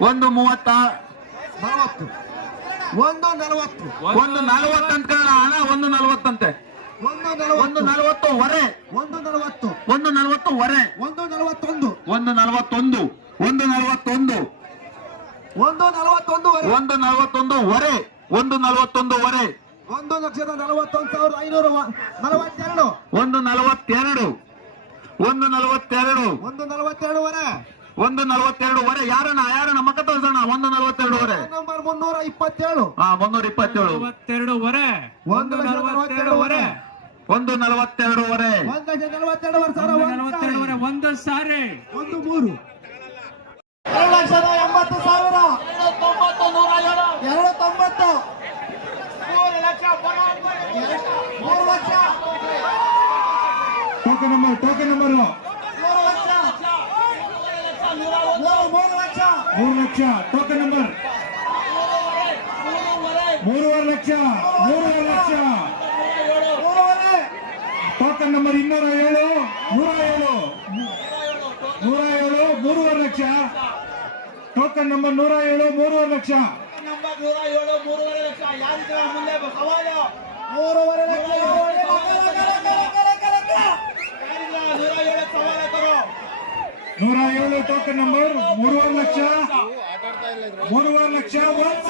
ಒಂದು ಮೂವತ್ತ ನಲವತ್ತು ಒಂದು ನಲವತ್ತು. ಒಂದು ನಲವತ್ತಂತ ಹಣ ಒಂದು ನಲವತ್ತಂತೆ. ಒಂದು ಒಂದು ನಲವತ್ತು ಹೊರೆ. ಒಂದು ನಲವತ್ತು. ಒಂದು ನಲವತ್ತು ವರೆ ಒಂದು ನಲವತ್ತೊಂದು. ಒಂದು ನಲವತ್ತೊಂದು ಒಂದು ನಲವತ್ತೊಂದು. ಒಂದು ನಲವತ್ತೊಂದು. ಒಂದು ನಲವತ್ತೊಂದು ವರೆ ಒಂದು ನಲವತ್ತೊಂದು ವರೆ ಒಂದು ಲಕ್ಷದ ನಲವತ್ತೊಂದು ಸಾವಿರದ ಐನೂರು ನಲವತ್ತೆರಡು. ಒಂದು ನಲವತ್ತೆರಡು. ಒಂದು ನಲವತ್ತೆರಡು. ಒಂದು ನಲವತ್ತೆರಡು ವರೆ ಒಂದು ನಲವತ್ತೆರಡು ವರೆ ಯಾರಣ್ಣ ಯಾರಣ್ಣ ಮಕ್ಕ ತೋರಿಸೋಣ? ಒಂದು ನಲವತ್ತೆರಡು ವರೆ. ನಂಬರ್ ಮುನ್ನೂರ ಇಪ್ಪತ್ತೇಳು. ಹಾ ಮುನ್ನೂರ ಇಪ್ಪತ್ತೇಳು. ನಲವತ್ತೆರಡು ವರೆ. ಒಂದು ನಲವತ್ತೆರಡು ವರೆ. ಒಂದು ನಲವತ್ತೆರಡು ವರೆ. ಒಂದು ಲಕ್ಷ ನಲವತ್ತೆರಡು ವರೆ ಸಾವಿರ ನಲವತ್ತೆರಡು ವರೆ ಸಾವಿರ. ಒಂದು ಸಾರಿ. ಒಂದು ಮೂರು. ಎರಡು ಲಕ್ಷದ ಎಂಬತ್ತು ಸಾವಿರ. ಎರಡು ತೊಂಬತ್ತು. ಮೂರು lakh. Token number token number ಮೂರು ಲಕ್ಷ ಮೂರು ಮೂರು ಲಕ್ಷ ಮೂರು ಲಕ್ಷ ಟೋಕನ್ ನಂಬರ್ ಮೂರುವರೆ ಲಕ್ಷ ಮೂರುವರೆ ಲಕ್ಷ. ಟೋಕನ್ ನಂಬರ್ ಇನ್ನೂರ ಏಳು ನೂರ ಏಳು. ನೂರ ಏಳು ಮೂರುವರೆ ಲಕ್ಷ. ಟೋಕನ್ ನಂಬರ್ ನೂರ ಏಳು ಮೂರುವರೆ ಲಕ್ಷ. ಮೂರುವರೆ ಲಕ್ಷ. ನೂರ ಏಳು ಟೋಕನ್ ನಂಬರ್ ಮೂರುವರೆ ಲಕ್ಷ ಮೂರುವರೆ ಲಕ್ಷ ಒಂದ್